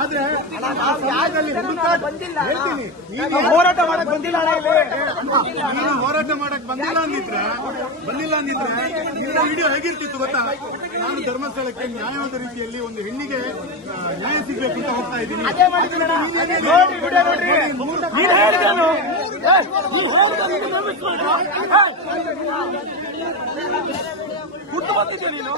ಆದ್ರೆ ಹೋರಾಟ ಮಾಡಕ್ ಬಂದಿಲ್ಲ, ನೀನು ಹೋರಾಟ ಮಾಡಕ್ ಬಂದಿಲ್ಲ ಅಂದಿದ್ರೆ ವಿಡಿಯೋ ಹೇಗಿರ್ತಿತ್ತು ಗೊತ್ತಾ? ನಾನು ಧರ್ಮಸ್ಥಳಕ್ಕೆ ನ್ಯಾಯವಾದ ರೀತಿಯಲ್ಲಿ ಒಂದು ಹೆಣ್ಣಿಗೆ ನ್ಯಾಯ ಸಿಗ್ಬೇಕು ಅಂತ ಹೋಗ್ತಾ ಇದ್ದೀನಿ. ಕೂತು ಬಂದಿದ್ದೆ ನೀನು.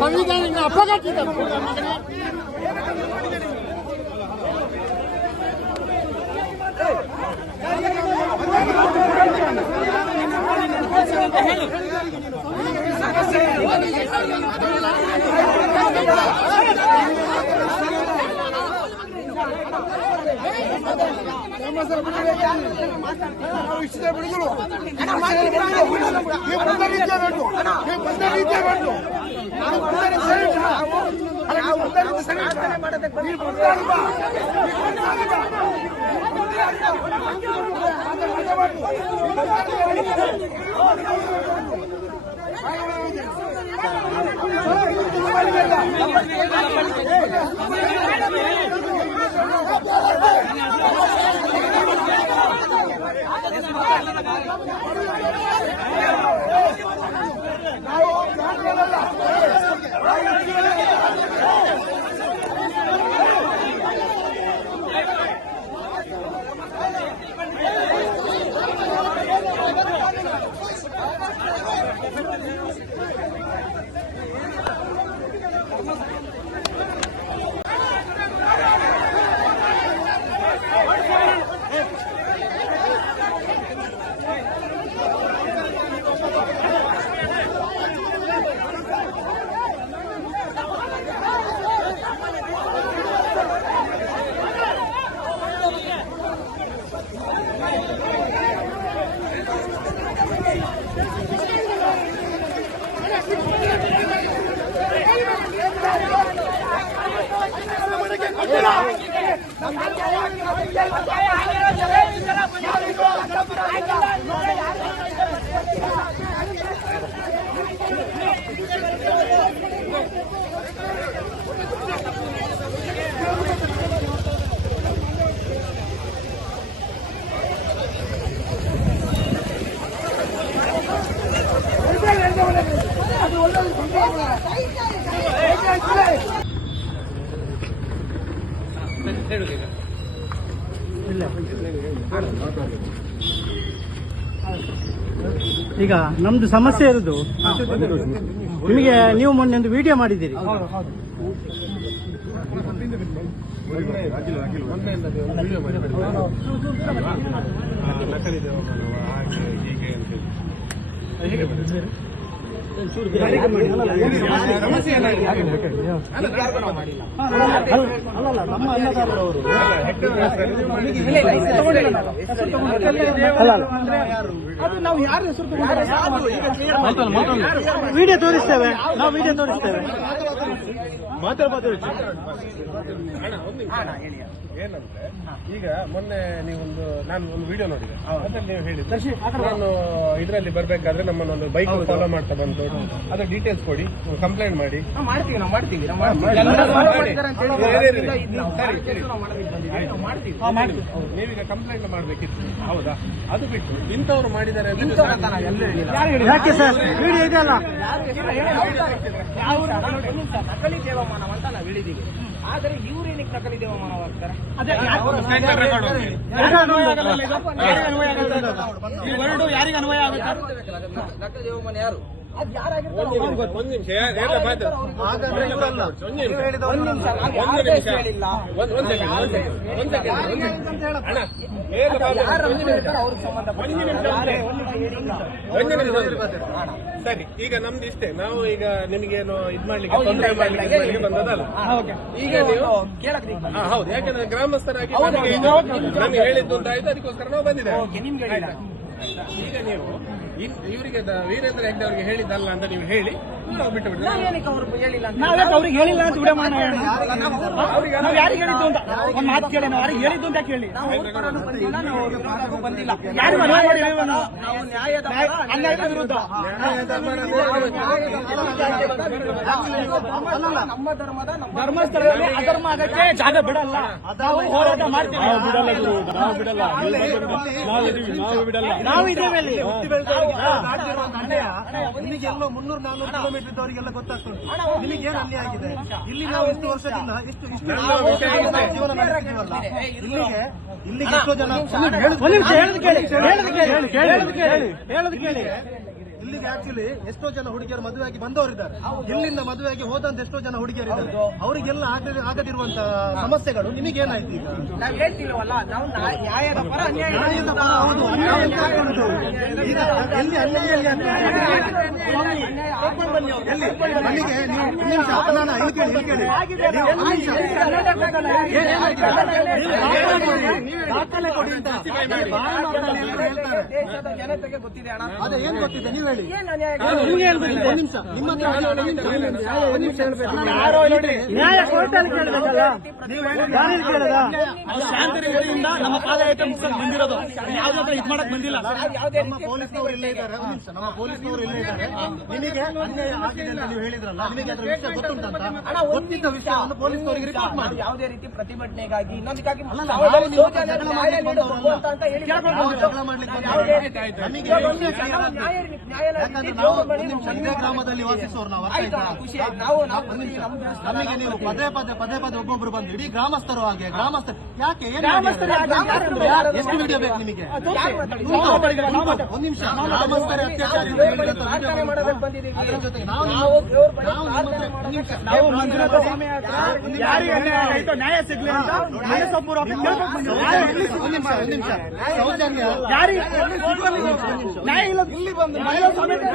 ಸಂವಿಧಾನ ಅಪಘಾತ ಈಗ ನಮ್ದು ಸಮಸ್ಯೆ ಇರೋದು ನಿಮಗೆ, ನೀವು ಮೊನ್ನೆ ಒಂದು ವಿಡಿಯೋ ಮಾಡಿದ್ದೀರಿ. ಅಲ್ಲಲ್ಲ, ನಮ್ಮ ಅನ್ನದಾರರು ಅವರು ನಾವು ಯಾರ ಹೆಸರು ವಿಡಿಯೋ ತೋರಿಸ್ತೇವೆ, ನಾವು ವಿಡಿಯೋ ತೋರಿಸ್ತೇವೆ. ಏನಂದ್ರೆ ಈಗ ಮೊನ್ನೆ ನೀವೊಂದು ನಾನು ಒಂದು ವಿಡಿಯೋ ನೋಡಿದೆ, ಅದ್ರಲ್ಲಿ ನೀವು ಹೇಳಿದ್ರಿ ನಾನು ಇದರಲ್ಲಿ ಬರ್ಬೇಕಾದ್ರೆ ನಮ್ಮನ್ನು ಒಂದು ಬೈಕ್ ಫಾಲೋ ಮಾಡ್ತಾ ಬಂತು, ಅದ್ರ ಡೀಟೇಲ್ಸ್ ಕೊಡಿ, ಕಂಪ್ಲೇಂಟ್ ಮಾಡಿ. ನೀವೀಗ ಕಂಪ್ಲೇಂಟ್ ಮಾಡ್ಬೇಕಿತ್ತು, ಹೌದಾ? ಅದು ಬಿಟ್ಟು ಇಂಥವ್ರು ಮಾಡಿದ್ದಾರೆ ಯಾಕೆ ಸರ್ ವಿಡಿಯೋ ಇದೆಯಲ್ಲ? ನಕಲಿ ದೇವಮಾನವ ಅಂತ ನಾವು ಹೇಳಿದೀವಿ, ಆದರೆ ಇವ್ರೇನಕ್ಕೆ ನಕಲಿ ದೇವಮಾನವಾಗ್ತಾರೆ? ಯಾರಿಗೆ ಅನ್ವಯ ಆಗುತ್ತೆ? ನಕಲಿ ದೇವಮಾನ ಯಾರು? ಸರಿ, ಈಗ ನಮ್ದು ಇಷ್ಟೇ. ನಾವು ಈಗ ನಿಮಗೇನು ಇದ್ ಮಾಡ್ಲಿಕ್ಕೆ ತೊಂದರೆ ಮಾಡ್ಲಿಕ್ಕೆ ಬಂದದಲ್ಲ. ಈಗ ನೀವು ಹೌದು, ಯಾಕಂದ್ರೆ ಗ್ರಾಮಸ್ಥರಾಗಿ ನಮ್ಗೆ ಹೇಳಿದ್ದು ಅಂತ ಆಯ್ತು, ಅದಕ್ಕೋಸ್ಕರ ನಾವು ಬಂದಿದ್ದೇವೆ. ಈಗ ನೀವು ಇವರಿಗೆ ವೀರೇಂದ್ರ ಹೆಗ್ಡೆ ಅವರಿಗೆ ಹೇಳಿದ್ದಲ್ಲ ಅಂತ ನೀವು ಹೇಳಿ ನಾವು ಬಿಟ್ಟು ಬಿಡ್ತೀವಿ. ನಾವೇನಕ್ಕೆ ಅವ್ರು ಹೇಳಿಲ್ಲ ಅಂತ ನಾವ್ಯಾಕೆ ಅವ್ರಿಗೆ ಹೇಳಿಲ್ಲ ಅಂತ ವಿಡಿಯೋ ಮಾಡೋಣ? ನಾವ್ ಯಾರಿಗೆ ಹೇಳಿದ್ದು ಅಂತ ಒಂದ್ ಮಾತು ಕೇಳಿ, ನಾವು ಯಾರಿಗೆ ಹೇಳಿದ್ದು ಅಂತ ಕೇಳಿ. ನಾವು ಉತ್ತರನೂ ಬಂದಿಲ್ಲ, ನಾವು ವಿರೋಧಕ್ಕೂ ಬಂದಿಲ್ಲ. ಯಾರು ಮನವಿ ಮಾಡಿ ಹೇಳಿಲ್ವ ನಾವು? ನಾವು ನ್ಯಾಯದ ಅನ್ಯಾಯದ ವಿರುದ್ಧ ನಮ್ಮ ಧರ್ಮದ ನಮ್ಮ ಧರ್ಮಸ್ಥಳದಲ್ಲಿ ಅಧರ್ಮ ಆಗಕ್ಕೆ ಜಾಗ ಬಿಡಲ್ಲ. ನಾವು ಹೋರಾಟ ಮಾಡ್ತೀವಿ. ನಾವು ಇದ್ದೇವೆ ಅಲ್ಲಿ. ನಿಮಗೆಲ್ಲೋ 300-400 ಕಿಲೋಮೀಟರ್ ಇದ್ದವರಿಗೆಲ್ಲ ಗೊತ್ತಾಗ್ತುಂಟು ನಿಮಗೇನು ಅನ್ಯಾಯ ಆಗಿದೆ. ಇಲ್ಲಿ ನಾವು ಇಷ್ಟು ವರ್ಷದಿಂದ ಇಷ್ಟು ಜೀವನ ನಡೆಸಿದ್ದೀವಲ್ಲ, ಇಲ್ಲಿಗೆ ಎಷ್ಟೋ ಜನ ಹೇಳೋದು ಕೇಳಿ. ಇಲ್ಲಿಗೆ ಆಕ್ಚುಲಿ ಎಷ್ಟೋ ಜನ ಹುಡುಗಿಯರು ಮದುವೆಯಾಗಿ ಬಂದವರಿದ್ದಾರೆ. ಇಲ್ಲಿಂದ ಮದುವೆಯಾಗಿ ಹೋದಂತ ಎಷ್ಟೋ ಜನ ಹುಡುಗಿಯರಿದ್ದಾರೆ. ಅವರಿಗೆಲ್ಲ ಆಗದಿರುವಂತ ಸಮಸ್ಯೆಗಳು ನಿಮಗೇನಾಯ್ತು ಈಗ? ನಾವು ಹೇಳ್ತಿಲ್ವಲ್ಲ, ನಾವು ನ್ಯಾಯದ ಪರ ಅನ್ಯಾಯದ ನ್ಯಾಯದ ವಿರುದ್ಧ. ಪರ ಹೌದು, ಅನ್ಯಾಯ ಅಂತ ಹೇಳ್ಕೊಂಡು ಈಗ ಎಲ್ಲಿ ಅನ್ಯಾಯ ಎಲ್ಲಿ ಅನ್ಯಾಯ? ಎಲ್ಲಿ ನಮಗೆ ನೀವು ಒಂದು ನಿಮಿಷ ಅಲ್ಲ, ಇಲ್ಲಿ ಕೇಳಿ ನೀವು ಒಂದು ನಿಮಿಷ ದಾಖಲೆ ಕೊಡಿ ಅಂತ ಹೇಳ್ತಾರೆ. ದೇಶದ ಜನತೆಗೆ ಗೊತ್ತಿದೆ ಅಣ್ಣ. ಅದೇ ಏನ್ ಗೊತ್ತಿದೆ ನೀವು ಹೇಳಿ. ಏನ್ ಅನ್ಯಾಯ ನಿಮ್ಗೆ ಏನ್ ಗೊತ್ತಿದೆ? ಒಂದು ನಿಮಿಷ ನಿಮ್ಮ ಹತ್ರ ಒಂದು ನಿಮಿಷ ಹೇಳ್ಬೇಕು. ಯಾರೋ ನೋಡಿ ನ್ಯಾಯ ಕೋರ್ಟಲ್ಲಿ ಕೇಳಬೇಕಲ್ಲ. ಯಾರು ಕೇಳದ? ಶಾಂತಿ ರೀತಿಯಿಂದ ನಮ್ಮ ಪಾದಯಾತ್ರೆ ಮುಗಿಸ್ಕೊಂಡು ಬಂದಿರೋದು. ಯಾವ್ದಾದ್ರು ಇದು ಮಾಡಕ್ ಬಂದಿಲ್ಲ. ನಮ್ಮ ಪೊಲೀಸ್ನವರು ಇಲ್ಲೇ ಇದ್ದಾರೆ. ಒಂದು ನಿಮಿಷ, ನಮ್ಮ ಪೊಲೀಸ್ನವರು ಇಲ್ಲೇ ಇದ್ದಾರೆ. ನಿಮಗೆ ಅನ್ಯಾಯ ಆಗಿದೆ ಅಂತ ನೀವು ಹೇಳಿದ್ರಲ್ಲ, ನಿಮಗೆ ಅದರ ವಿಷಯ ಗೊತ್ತುಂಟಂತ ಗೊತ್ತಿದ್ದ ವಿಷಯವನ್ನು ಪೊಲೀಸ್ನವರಿಗೆ ರಿಪೋರ್ಟ್ ಮಾಡಿ. ಯಾವುದೇ ರೀತಿ ಪ್ರತಿಭಟನೆಗಾಗಿ ಇನ್ನೊಂದಕ್ಕಾಗಿ ನಾವು ಯಾವುದೇ ನೀವು ಸೌಜನ್ಯ ಜಗಳ ನ್ಯಾಯ ಮಾಡ್ಲಿಕ್ಕೆ ನೀಡಬೇಕು ಬಂದವರಲ್ಲ. ಅಂತ ಹೇಳಿ ನಾವು ಜಗಳ ಮಾಡ್ಲಿಕ್ಕೆ ಬಂದವರಲ್ಲ. ನಮಗೆ ಯಾಕಂದ್ರೆ ನಾವು ಒಂದು ನಿಮಿಷ ಇದೇ ಗ್ರಾಮದಲ್ಲಿ ವಾಸಿಸುವವರು ನಾವು, ಅರ್ಥ ಆಯ್ತಾ? ಖುಷಿ ಆಯ್ತು. ನಾವು ನಮಗೆ ನೀವು ಪದೇ ಪದೇ ಒಬ್ಬೊಬ್ರು ಬಂದು ಇಡೀ ಗ್ರಾಮಸ್ಥರು ಹಾಗೆ ಗ್ರಾಮಸ್ಥರು ಯಾಕೆ ಏನು ಎಷ್ಟು ವಿಡಿಯೋ ಬೇಕು ನಿಮಗೆ? ಒಂದು ನಿಮಿಷ, ಗ್ರಾಮಸ್ಥರೇ ಅತ್ಯಾಚಾರಿ ಅಂತ ಹೇಳಿದಂತ ಪ್ರಾರ್ಥನೆ ಮಾಡೋದಕ್ಕೆ ಬಂದಿದ್ದೀವಿ. ಅದರ ಜೊತೆಗೆ ನಾವು ದೇವ್ರ ಬಳಿ ನಾವು ಪ್ರಾರ್ಥನೆ ಮಾಡೋದಕ್ಕೆ ನಾವು ಮಂಜುನಾಥ ಸ್ವಾಮಿ ಹತ್ರ ಯಾರಿಗೆ ಅನ್ಯಾಯ ಆಯ್ತೋ ನ್ಯಾಯ ಸಿಗ್ಲಿ ಅಂತ ಮನಸ್ಸಪೂರ್ವಕ ಕೇಳ್ಬೇಕು ಬಂದಿದ್ದೀವಿ. ಒಂದು ನಿಮಿಷ ಸೌಜನ್ಯ ಯಾರಿಗೆ ನ್ಯಾಯ ಇಲ್ಲ ಇಲ್ಲಿ ಬಂದು ಮಂಜುನಾಥ ಸ್ವಾಮಿ ಹತ್ರ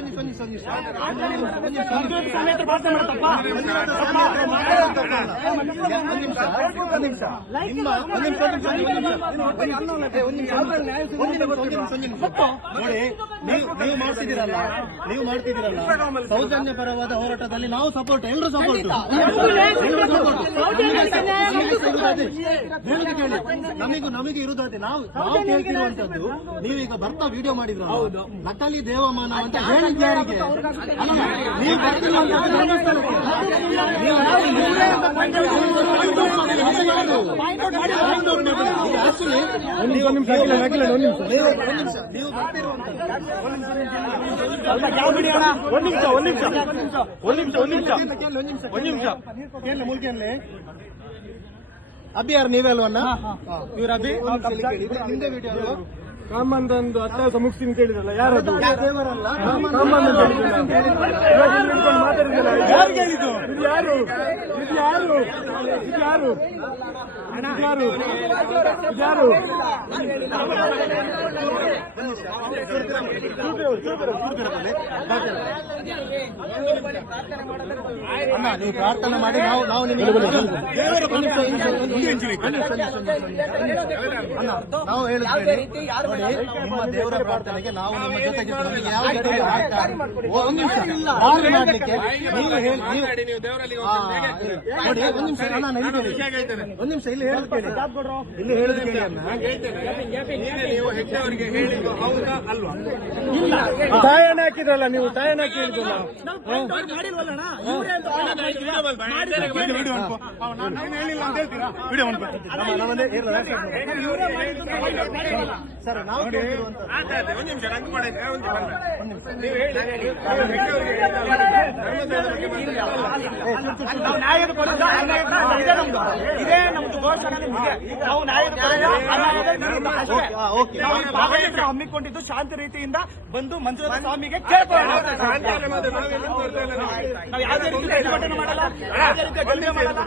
ಕೇಳ್ಕೊಂಡು ಸ್ವಾಮಿ ಹತ್ರ ಪ್ರಾರ್ಥನೆ ಮಾಡ್ತಪ್ಪ. ನೋಡಿ, ನೀವು ಮಾಡ್ತಿದ್ದೀರಲ್ಲ ಸೌಜನ್ಯ ಪರವಾದ ಹೋರಾಟದಲ್ಲಿ ನಾವು ಸಪೋರ್ಟ್, ಎಲ್ಲರೂ ಸಪೋರ್ಟ್. ನಮಗೆ ಇರುವುದೇ ನಾವು ಕೇಳ್ತಿರುವಂತದ್ದು. ನೀವೀಗ ಬರ್ತಾ ವಿಡಿಯೋ ಮಾಡಿದ್ರು ನಕಲಿ ದೇವಮಾನ ಅಂತ ಹೇಳಿದ್ದು ಯಾರಿಗೆ? ಅಲ್ಲ, ನೀವು ಬರ್ತಿರುವಂತದ್ದು ಧರ್ಮಸ್ಥಳಕ್ಕೆ. ನೀವು ಅಭಿ ಯಾರು ನೀವೇ ಅಲ್ವನ್ನ? ಇವ್ರ ಅಭಿ ಹಿಂದೆ ವಿಡಿಯೋ ರಾಮಂದೊಂದು ಅತ್ಯಾಸ ಮುಗಿಸ್ತೀನಿ ಕೇಳಿದ್ರಲ್ಲ, ಯಾರದು? ದೇವರಲ್ಲ, ಯಾರು ಕೇಳಿದ್ದು? ಇದು ಯಾರು? ಇದು ಯಾರು? ಇದು ಯಾರು? ಇದು ಯಾರು? ಇದು ಯಾರು? ಅಣ್ಣ, ನೀವು ಪ್ರಾರ್ಥನೆ ಮಾಡಿ ನಾವು ನಿಮಗೆ ನಾವು ಹೇಳಿದ್ದೇವೆ. ನಿಮ್ಮ ದೇವರ ಪ್ರಾರ್ಥನೆಗೆ ನಾವು ನಿಮ್ಮ ಜೊತೆಗೆ ನಮಗೆ ಯಾವ ರೀತಿ ಒಂದು ನಿಮಿಷ ಪ್ರಾರ್ಥನೆ ಮಾಡ್ಲಿಕ್ಕೆ ನೀವು ಹೇಳಿ ನೀವು ದೇವರಲ್ಲಿ ನೋಡಿ. ಒಂದು ನಿಮಿಷ ನಾನು ಒಂದು ನಿಮಿಷ ಇಲ್ಲಿ ಹೇಳಿ ಕೇಳಿ, ಇಲ್ಲಿ ಹೇಳೋದು ಕೇಳಿ ಅಣ್ಣ. ನೀವು ಹೆಗ್ಡೆ ಅವರಿಗೆ ಹೇಳಿದ್ದು ಹೌದಾ ಅಲ್ವಾ? ತಾಯಣ್ಣ ಹಾಕಿದ್ರಲ್ಲ ನೀವು, ತಾಯಣ್ಣ ಕೇಳಿದ್ರಲ್ಲ. ಸರ್, ನಾವು ಒಂದು ನಿಮಿಷ ರಂಗು ಮಾಡೈತೆ, ಒಂದು ನೀವು ನಾವು ನ್ಯಾಯದ ಪರವಾಗಿ ಇದೇ ನಮ್ದು, ಇದೇ ನಮ್ದು ಘೋಷಣೆ. ನಾವು ನ್ಯಾಯದ ಓಕೆ. ಪರವಾಗಿ ಹಮ್ಮಿಕೊಂಡಿದ್ದು ಶಾಂತಿ ರೀತಿಯಿಂದ ಬಂದು ಮಂಜುನಾಥ ಸ್ವಾಮಿಗೆ ಕೇಳ್ಕೊಳ್ಳೋಣ. ನಾವು ಯಾವುದೇ ರೀತಿ ಗಲಾಟೆನೂ ಮಾಡಲ್ಲ, ಯಾವುದೇ ರೀತಿಯ ಗಲಭೆ ಮಾಡಲ್ಲ.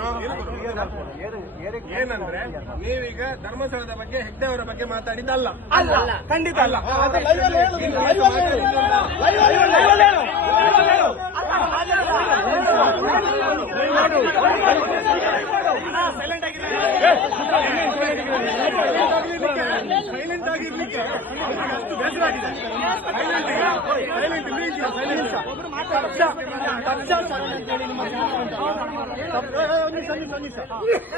ಏನಂದ್ರೆ ನೀವೀಗ ಧರ್ಮಸ್ಥಳದ ಬಗ್ಗೆ ಹೆಗ್ಡೆ ಅವರ ಬಗ್ಗೆ ಮಾತಾಡಿದ್ದಲ್ಲ. ಅಲ್ಲ, ಖಂಡಿತ ಅಲ್ಲ. ಸೈಲೆಂಟ್ ಆಗಿರ್ಲಿಕ್ಕೆ ಅಷ್ಟು ಬೇಸರಾಗಿದೆ.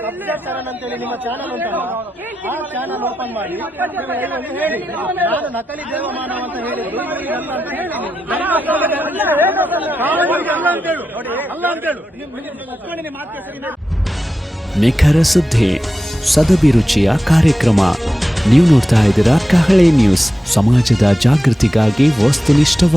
ಸಬ್ಜೆಕ್ಟ್ ಅಂತೇಳಿ ನಿಮ್ಮ ಚಾನಲ್ ಉಂಟಲ್ಲ, ಆ ಚಾನಲ್ ಓಪನ್ ಮಾಡಿ ಹೇಳಿ ನಾನು ನಕಲಿ ದೇವಮಾನವ ಅಂತ ಹೇಳಿದ್ದು ಅಲ್ಲ ಅಂತ ಹೇಳಿ ಅಲ್ಲ ಅಂತೇಳು. ನಿಖರ ಸುದ್ದಿ, ಸದಭಿರುಚಿಯ ಕಾರ್ಯಕ್ರಮ. ನೀವು ನೋಡ್ತಾ ಇದ್ದೀರಾ ಕಹಳೆ ನ್ಯೂಸ್, ಸಮಾಜದ ಜಾಗೃತಿಗಾಗಿ ವಸ್ತುನಿಷ್ಠ